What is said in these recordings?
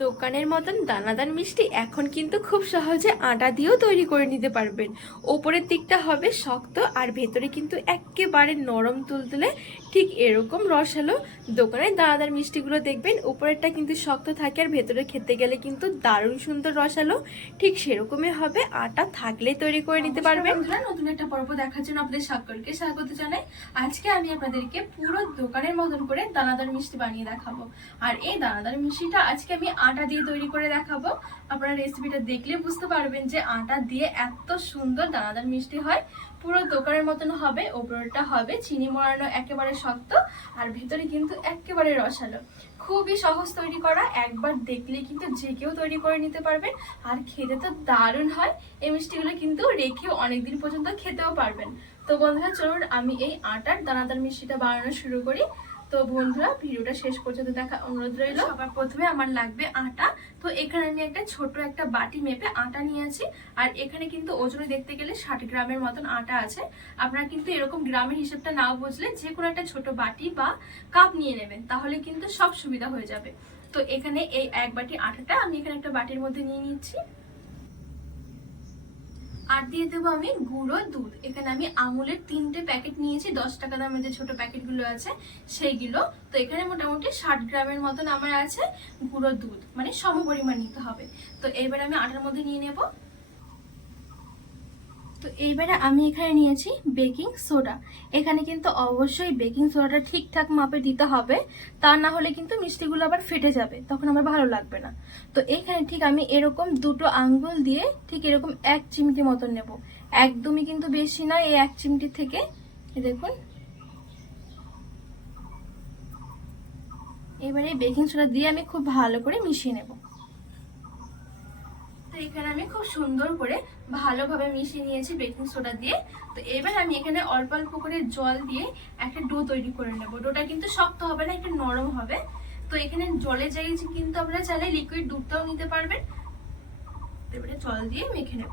দোকানের মতন দানাদার মিষ্টি এখন কিন্তু খুব সহজে আটা দিয়েও তৈরি করে নিতে পারবেন। ওপরের দিকটা হবে শক্ত আর ভেতরে কিন্তু একেবারে নরম তুলতুলে ঠিক এরকম রসালো দোকানের দানাদার মিষ্টিগুলো দেখবেন। উপরেরটা কিন্তু শক্ত থাকে আর ভেতরে খেতে গেলে কিন্তু দারুণ সুন্দর রসালো ঠিক সেরকমই হবে। আটা থাকলেই তৈরি করে নিতে পারবেন। নতুন একটা পর্ব দেখার জন্য আপনাদের সকলকে স্বাগত জানাই। আজকে আমি আপনাদেরকে পুরো দোকানের মতন করে দানাদার মিষ্টি বানিয়ে দেখাবো। আর এই দানাদার মিষ্টিটা আজকে আমি আটা দিয়ে তৈরি করে দেখাবো। আপনারা রেসিপিটা দেখলে বুঝতে পারবেন যে আটা দিয়ে এত সুন্দর দানাদার মিষ্টি হয়। পুরো দোকানের মতন হবে, ওপরটা হবে, চিনি মরানো একেবারে শক্ত, আর ভেতরে কিন্তু একেবারে রসালো। খুবই সহজ তৈরি করা, একবার দেখলে কিন্তু যে কেউ তৈরি করে নিতে পারবেন। আর খেতে তো দারুণ হয়, এই মিষ্টিগুলো কিন্তু রেখেও অনেকদিন পর্যন্ত খেতেও পারবেন। তো বন্ধুরা, চলুন আমি এই আটার দানাদার মিষ্টিটা বানানো শুরু করি। তো বন্ধুরা, ভিডিওটা শেষ পর্যন্ত দেখা, অনুরোধ রইল। সবার প্রথমে আমার লাগবে আটা। তো এখানে আমি একটা ছোট একটা বাটি মেপে আটা নিয়েছি। আর এখানে কিন্তু ওজনে দেখতে গেলে ষাট গ্রামের মতন আটা আছে। আপনারা কিন্তু এরকম গ্রামের হিসেবটা নাও বুঝলে যে কোনো একটা ছোট বাটি বা কাপ নিয়ে নেবেন, তাহলে কিন্তু সব সুবিধা হয়ে যাবে। তো এখানে এই এক বাটি আটাটা আমি এখানে একটা বাটির মধ্যে নিয়ে নিচ্ছি। আর দিয়ে দেবো আমি গুঁড়ো দুধ। এখানে আমি আমুলের তিনটে প্যাকেট নিয়েছি, দশ টাকা দামের যে ছোট প্যাকেটগুলো আছে সেইগুলো। তো এখানে মোটামুটি ষাট গ্রামের মতন আমার আছে গুঁড়ো দুধ মানে সম পরিমাণ নিতে হবে। তো এবার আমি আটার মধ্যে নিয়ে নেব। তো এইবারে আমি এখানে নিয়েছি বেকিং সোডা। এখানে কিন্তু অবশ্যই বেকিং সোডাটা ঠিকঠাক মাপে দিতে হবে, তা না হলে কিন্তু মিষ্টিগুলো আবার ফেটে যাবে, তখন আমার ভালো লাগবে না। তো এইখানে ঠিক আমি এরকম দুটো আঙ্গুল দিয়ে ঠিক এরকম এক চিমটি মতন নেব। একদমই কিন্তু বেশি না, এই এক চিমটি থেকে। দেখুন। এবারে বেকিং সোডা দিয়ে আমি খুব ভালো করে মিশিয়ে নেব। এখানে আমি খুব সুন্দর করে ভালোভাবে মিশিয়ে নিয়েছি বেকিং সোডা দিয়ে। তো এবার আমি এখানে অল্প অল্প করে জল দিয়ে একটা ডো তৈরি করে নেব। ডোটা কিন্তু শক্ত হবে না, একটু নরম হবে। তো এখানে জলে জায়গায় কিন্তু আপনারা চাইলে লিকুইড ডুবটাও নিতে পারবেন। এবারে জল দিয়ে মেখে নেব।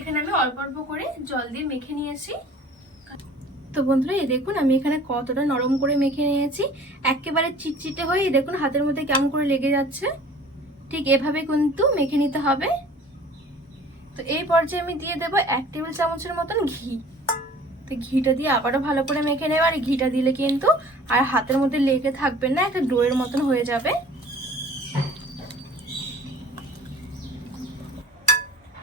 এখানে আমি অল্প অল্প করে জল দিয়ে মেখে নিয়েছি। তো বন্ধুরা, এই দেখুন, আমি এখানে কতটা নরম করে মেখে নিয়েছি। একেবারে চিটচিটে হয়ে দেখুন, হাতের মধ্যে কেমন করে লেগে যাচ্ছে। ঠিক এভাবে কিন্তু মেখে নিতে হবে। তো এই পর্যায়ে আমি দিয়ে দেবো এক টেবিল চামচের মতন ঘি। তো ঘিটা দিয়ে আবারও ভালো করে মেখে নেব, আর ঘিটা দিলে কিন্তু আর হাতের মধ্যে লেগে থাকবে না, একটা ডোয়ের মতন হয়ে যাবে।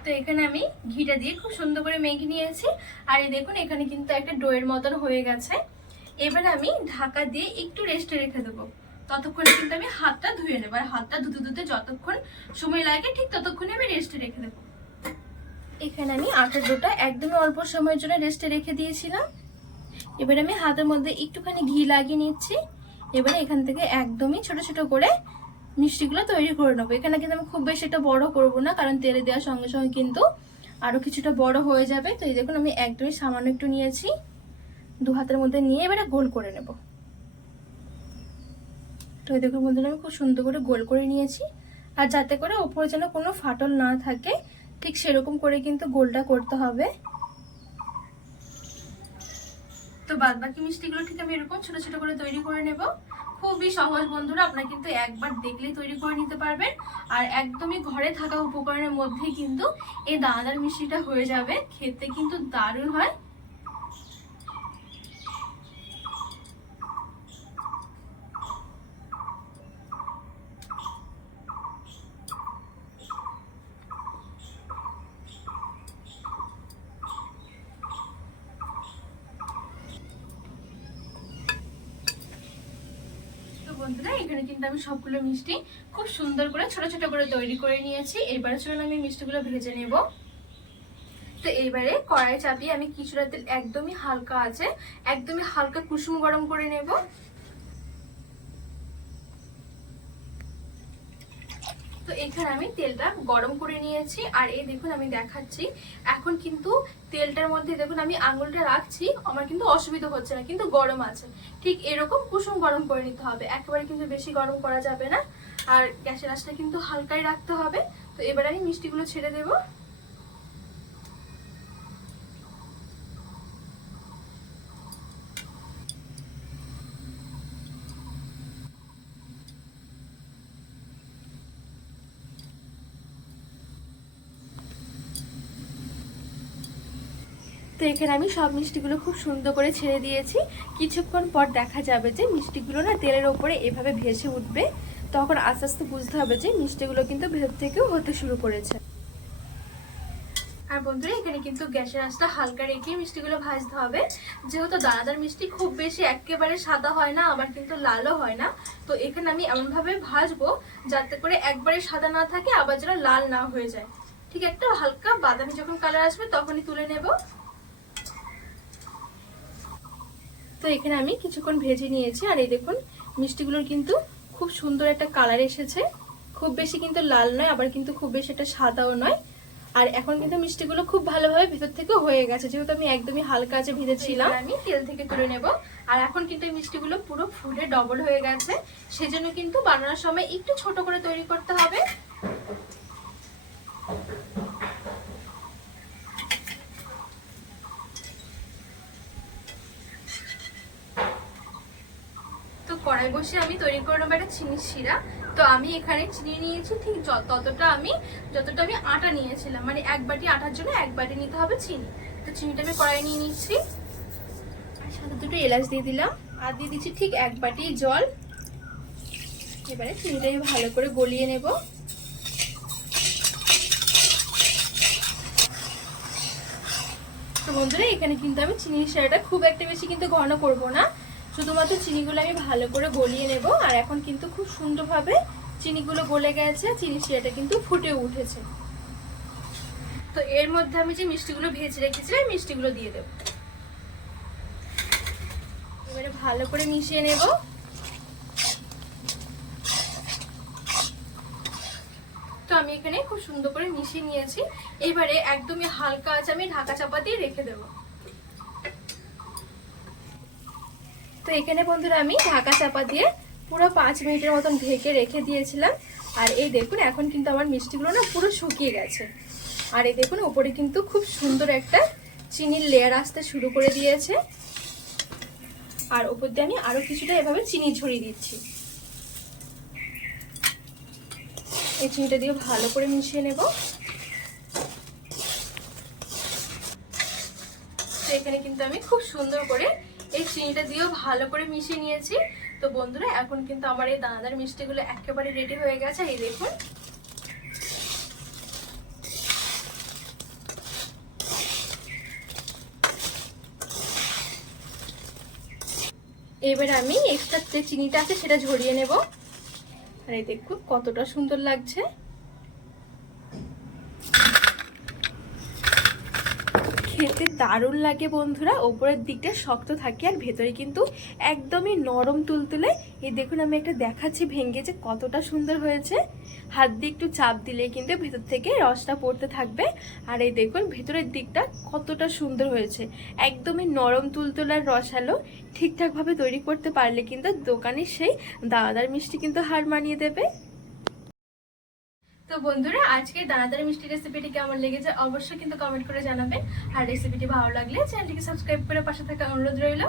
তো এখানে আমি ঘিটা দিয়ে খুব সুন্দর করে মেখে নিয়েছি। আর এই দেখুন, এখানে কিন্তু একটা ডোয়ের মতন হয়ে গেছে। এবার আমি ঢাকা দিয়ে একটু রেস্টে রেখে দেবো। ততক্ষণে কিন্তু আমি হাতটা ধুয়ে নেব। আর হাতটা ধুতে ধুতে যতক্ষণ সময় লাগে, ঠিক ততক্ষণে আমি রেস্টে রেখে দেবো। এখানে আমি আটার ডোটা একদমই অল্প সময়ের জন্য রেস্টে রেখে দিয়েছিলাম। এবার আমি হাতের মধ্যে একটুখানি ঘি লাগিয়ে নিচ্ছি। এবারে এখান থেকে একদমই ছোট ছোট করে মিষ্টিগুলো তৈরি করে নেব। এখানে কিন্তু আমি খুব বেশি একটা বড় করব না, কারণ তেলে দেওয়ার সঙ্গে সঙ্গে কিন্তু আরও কিছুটা বড় হয়ে যাবে। তো এই দেখুন, আমি একদমই সামান্য একটু নিয়েছি। দু হাতের মধ্যে নিয়ে এবারে গোল করে নেব। তো এই দেখুন বন্ধুরা, আমি খুব সুন্দর করে গোল করে নিয়েছি। আর যাতে করে ওপরে যেন কোনো ফাটল না থাকে, ঠিক সেরকম করে কিন্তু গোলটা করতে হবে। তো বাদ বাকি মিষ্টিগুলো ঠিক আমি এরকম ছোট ছোট করে তৈরি করে নেব। খুবই সহজ বন্ধুরা, আপনারা কিন্তু একবার দেখলেই তৈরি করে নিতে পারবেন। আর একদমই ঘরে থাকা উপকরণের মধ্যেই কিন্তু এই দানাদার মিষ্টিটা হয়ে যাবে। খেতে কিন্তু দারুণ হয় তো বন্ধুরা, এখানে কিন্তু আমি সবগুলো মিষ্টি খুব সুন্দর করে, ছোট ছোট করে তৈরি করে নিয়েছি। এবারে চলুন আমি মিষ্টিগুলো ভেজে নেব। তো এইবারে কড়াই চাপিয়ে আমি কিছুটা তেল, একদমই হালকা আছে, একদমই হালকা কুসুম গরম করে নেব। তো এখানে আমি তেলটা গরম করে নিয়েছি। আর এই দেখুন, আমি দেখাচ্ছি। এখন কিন্তু তেলটার মধ্যে দেখুন, আমি আঙুলটা রাখছি। আমার কিন্তু অসুবিধা হচ্ছে না, কিন্তু গরম আছে। ঠিক এরকম কুসুম গরম করে নিতে হবে। একেবারে কিন্তু বেশি গরম করা যাবে না। আর গ্যাসের আঁচটা কিন্তু হালকাই রাখতে হবে। তো এবার আমি মিষ্টিগুলো ছেড়ে দেবো। তো এখানে আমি সব মিষ্টিগুলো খুব সুন্দর করে ছেড়ে দিয়েছি। কিছুক্ষণ পর দেখা যাবে যে মিষ্টিগুলো না তেলের ওপরে এভাবে ভেসে উঠবে। তখন আস্তে আস্তে বুঝতে হবে যে মিষ্টিগুলো কিন্তু ভেতর থেকেও হতে শুরু করেছে। আর বন্ধুরা, এখানে কিন্তু গ্যাসের আঁচটা হালকা রেখে মিষ্টিগুলো ভাজতে হবে। যেহেতু দানাদার মিষ্টি খুব বেশি একেবারে সাদা হয় না, আবার কিন্তু লালও হয় না। তো এখানে আমি এমনভাবে ভাজবো যাতে করে একবারে সাদা না থাকে, আবার যেন লাল না হয়ে যায়। ঠিক একটা হালকা বাদামি যখন কালার আসবে, তখনই তুলে নেব তো এখানে আমি কিছুক্ষণ ভেজে নিয়েছি আর এই দেখুন, মিষ্টিগুলোর কিন্তু খুব সুন্দর একটা কালার এসেছে। খুব বেশি কিন্তু লাল নয়, আবার কিন্তু খুব বেশি একটা সাদাও নয়। আর এখন কিন্তু মিষ্টিগুলো খুব ভালোভাবে ভিতর থেকে হয়ে গেছে, যেহেতু আমি একদমই হালকা আছে ভেজেছিলাম। আমি তেল থেকে তুলে নেব। আর এখন কিন্তু এই মিষ্টিগুলো পুরো ফুলে ডবল হয়ে গেছে। সেজন্য কিন্তু বানানোর সময় একটু ছোট করে তৈরি করতে হবে। কড়াই বসে আমি তৈরি করে নেব একটা চিনির শিরা। তো আমি এখানে চিনি নিয়েছি, ঠিক ততটা আমি, যতটা আমি আটা নিয়েছিলাম। মানে এক বাটি আটার জন্য এক বাটি নিতে হবে চিনি। তো চিনিটা আমি কড়াই নিয়ে নিচ্ছি। আর সাথে দুটো এলাচ দিয়ে দিলাম। আর দিয়ে দিচ্ছি ঠিক এক বাটি জল। এবারে চিনিটা আমি ভালো করে গলিয়ে নেব। তো বন্ধুরা, এখানে কিন্তু আমি চিনির শিরাটা খুব একটা বেশি কিন্তু ঘন করব না। শুধুমাত্র চিনিগুলো আমি ভালো করে গলিয়ে নেব। আর এখন কিন্তু খুব সুন্দরভাবে চিনিগুলো গলে গেছে, চিনি শিরাটা কিন্তু ফুটে উঠেছে। তো এর মধ্যে আমি যে মিষ্টিগুলো ভেজে রেখেছিলাম মিষ্টিগুলো দিয়ে দেব। এবারে ভালো করে মিশিয়ে নেব। তো আমি এখানে খুব সুন্দর করে মিশিয়ে নিয়েছি। এবারে একদমই হালকা আছে আমি ঢাকা চাপা দিয়ে রেখে দেবো। তো এখানে বন্ধুরা আমি ঢাকা চাপা দিয়ে পুরো পাঁচ মিনিটের মতন ঢেকে রেখে দিয়েছিলাম। আর এই দেখুন, এখন কিন্তু আমার মিষ্টিগুলো না পুরো শুকিয়ে গেছে। আর এই দেখুন, ওপরে কিন্তু খুব সুন্দর একটা চিনির লেয়ার আসতে শুরু করে দিয়েছে। আর ওপর দিয়ে আমি আরও কিছুটা এভাবে চিনি ছড়িয়ে দিচ্ছি। এই চিনিটা দিয়ে ভালো করে মিশিয়ে নেব। তো এখানে কিন্তু আমি খুব সুন্দর করে এই চিনিটা দিয়েও ভালো করে মিশিয়ে নিয়েছি। তো বন্ধুরা, এখন কিন্তু আমার এই দানাদার মিষ্টিগুলো একেবারে রেডি হয়ে গেছে। এই দেখুন। এবার আমি এক্সট্রা যে চিনিটা আছে সেটা ঝরিয়ে নেব। আর এই দেখুন, কতটা সুন্দর লাগছে। খেতে দারুণ লাগে বন্ধুরা। ওপরের দিকটা শক্ত থাকে আর ভেতরে কিন্তু একদমই নরম তুলতুলে। এই দেখুন, আমি একটা দেখাচ্ছি ভেঙে যে কতটা সুন্দর হয়েছে। হাত দিয়ে একটু চাপ দিলে কিন্তু ভেতর থেকে রসটা পড়তে থাকবে। আর এই দেখুন, ভেতরের দিকটা কতটা সুন্দর হয়েছে। একদমই নরম তুলতুলার রসালো। ঠিকঠাকভাবে তৈরি করতে পারলে কিন্তু দোকানে সেই দাদার মিষ্টি কিন্তু হার মানিয়ে দেবে। তো বন্ধুরা আজকে দানাদার মিষ্টি রেসিপিটি কেমন লেগেছে অবশ্যই কিন্তু কমেন্ট করে জানাবেন আর রেসিপিটি ভালো লাগলে চ্যানেলটিকে সাবস্ক্রাইব করে পাশে থাকা অনুরোধ রইল।